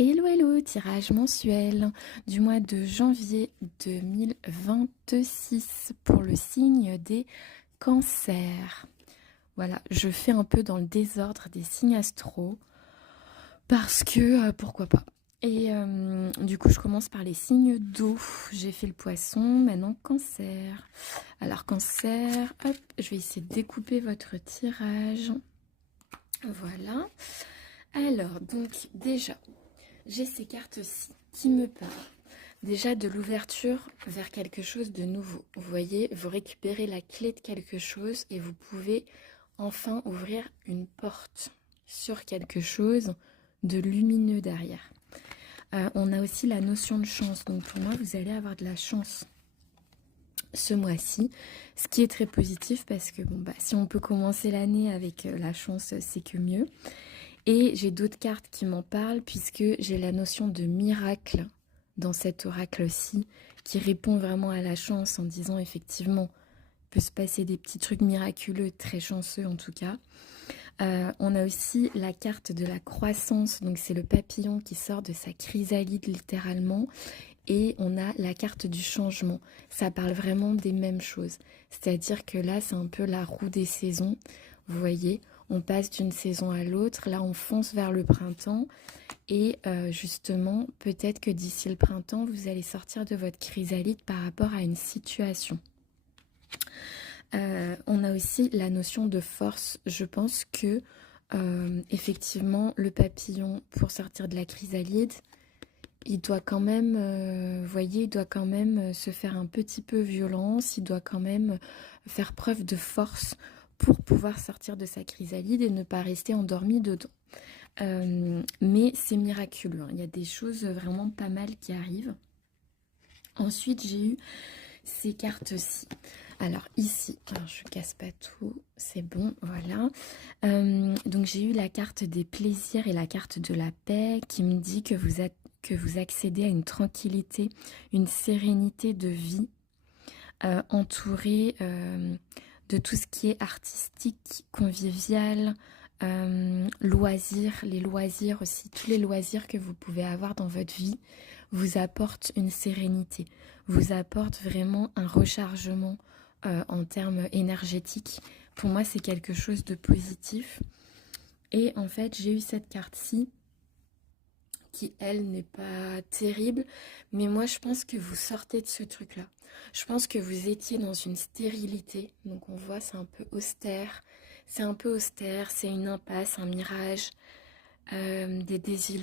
Hello, hello, tirage mensuel du mois de janvier 2026 pour le signe des cancers. Voilà, je fais un peu dans le désordre des signes astro parce que pourquoi pas. Et du coup, je commence par les signes d'eau. J'ai fait le poisson, maintenant cancer. Alors cancer, hop, je vais essayer de découper votre tirage. Voilà. Alors, donc déjà, j'ai ces cartes-ci qui me parlent. Déjà de l'ouverture vers quelque chose de nouveau. Vous voyez, vous récupérez la clé de quelque chose et vous pouvez enfin ouvrir une porte sur quelque chose de lumineux derrière. On a aussi la notion de chance. Donc pour moi, vous allez avoir de la chance ce mois-ci, ce qui est très positif parce que bon, bah, si on peut commencer l'année avec la chance, c'est que mieux. Et j'ai d'autres cartes qui m'en parlent puisque j'ai la notion de miracle dans cet oracle-ci qui répond vraiment à la chance en disant effectivement, il peut se passer des petits trucs miraculeux, très chanceux en tout cas. On a aussi la carte de la croissance, donc c'est le papillon qui sort de sa chrysalide littéralement. Et on a la carte du changement. Ça parle vraiment des mêmes choses. C'est-à-dire que là, c'est un peu la roue des saisons. Vous voyez, on passe d'une saison à l'autre. Là, on fonce vers le printemps. Et justement, peut-être que d'ici le printemps, vous allez sortir de votre chrysalide par rapport à une situation. On a aussi la notion de force. Je pense que, effectivement, le papillon, pour sortir de la chrysalide, il doit quand même, vous voyez, il doit quand même se faire un petit peu violence, il doit quand même faire preuve de force pour pouvoir sortir de sa chrysalide et ne pas rester endormi dedans. Mais c'est miraculeux, hein. Il y a des choses vraiment pas mal qui arrivent. Ensuite, j'ai eu ces cartes-ci. Alors ici, alors je casse pas tout, c'est bon, voilà. Donc j'ai eu la carte des plaisirs et la carte de la paix qui me dit que vous accédez à une tranquillité, une sérénité de vie, entourée de tout ce qui est artistique, convivial, loisirs, les loisirs aussi, tous les loisirs que vous pouvez avoir dans votre vie vous apportent une sérénité, vous apportent vraiment un rechargement en termes énergétiques. Pour moi, c'est quelque chose de positif. Et en fait, j'ai eu cette carte-ci qui, elle, n'est pas terrible. Mais moi, je pense que vous sortez de ce truc-là. Je pense que vous étiez dans une stérilité. Donc, on voit, c'est un peu austère. C'est un peu austère, c'est une impasse, un mirage, des désillusions